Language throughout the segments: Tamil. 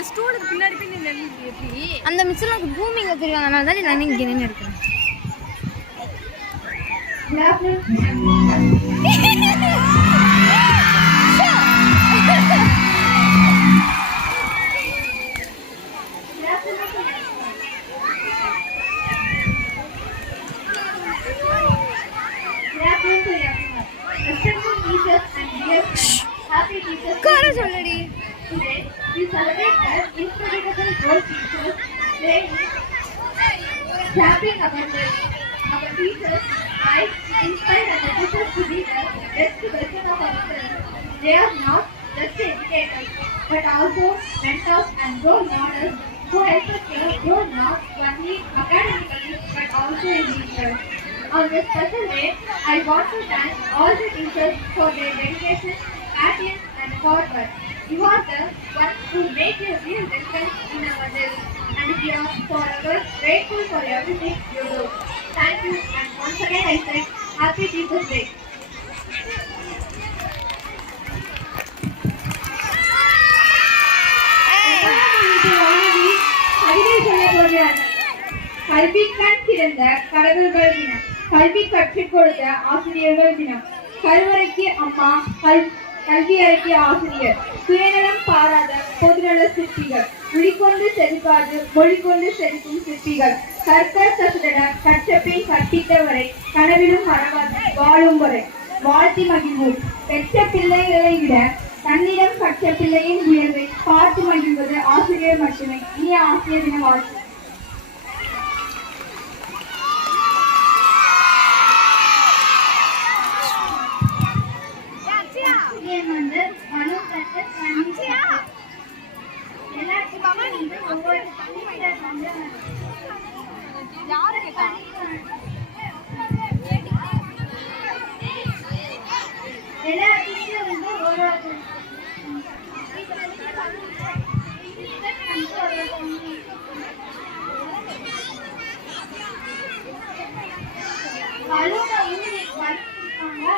அந்த ஸ்டூலுக்கு பின்னாடி போய் நின்னு எப்படி அந்த மிஸ்லாம் பூமிங்க தெரியும், அதனால தான் நான் இங்கே நின்று இருக்கேன். சொல்லடி we celebrate the incredible role teachers playing, championing our teachers, might inspire and educate us to be the best version of ourselves. They are not just educators, but also mentors and role models who help us grow not only academically but also in research. On this special day, I want to thank all the teachers for their dedication, passion and hard work. You are the ones who make a real difference in our lives, and we are forever grateful for everything you do. Thank you, and once again I say Happy Teachers Day. கல்விக்கண் சிறந்த கடவுள்கள் தினம், கல்வி கற்றுக் கொடுத்த ஆசிரியர்கள் தினம், கருவறைக்கு அம்மா, கல்வி அறைக்கு ஆசிரியர், சுயநலம் பாராத பொதுநல சிற்பிகள், மொழிகொண்டு செதுக்காது மொழிகொண்டு செதுக்கும் சிற்பிகள், கற்கர் கசடன கற்றப்பின் கற்பித்தவரை கனவிலும் மறவாது வாழும் வரை வாழ்த்தி மகிழ்வோம். பெற்ற பிள்ளைகளை விட தன்னிடம் கற்ற பிள்ளையின் உயர்வை பார்த்து மகிழ்வது ஆசிரியர் மட்டுமே. இனிய ஆசிரியர் தின வாழ்த்து.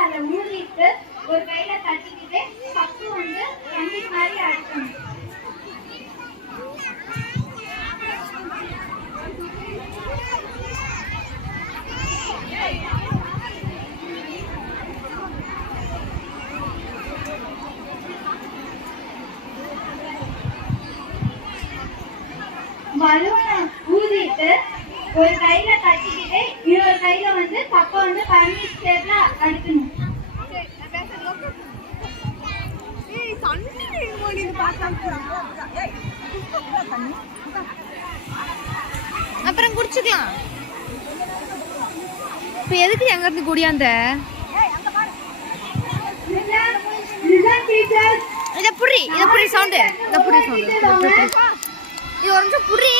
அதை ஊதிட்டு ஒரு கையில தட்டிக்கிட்டு கப்பு வந்து கண்டி மாதிரி அடிக்கணும். பலூனை ஊதிட்டு ஒரு கையில தட்டிக்கிட்டு இன்னொரு கையில வந்து கப்பை வந்து பன்னி ஸ்டேப்ல அடிக்கணும். அப்புறம் குடிச்சுக்கலாம். இப்ப எதுக்கு எங்க இருந்து குடியாந்த இத புரி சவுண்டு இது ஒரு நிமிஷம் புரி.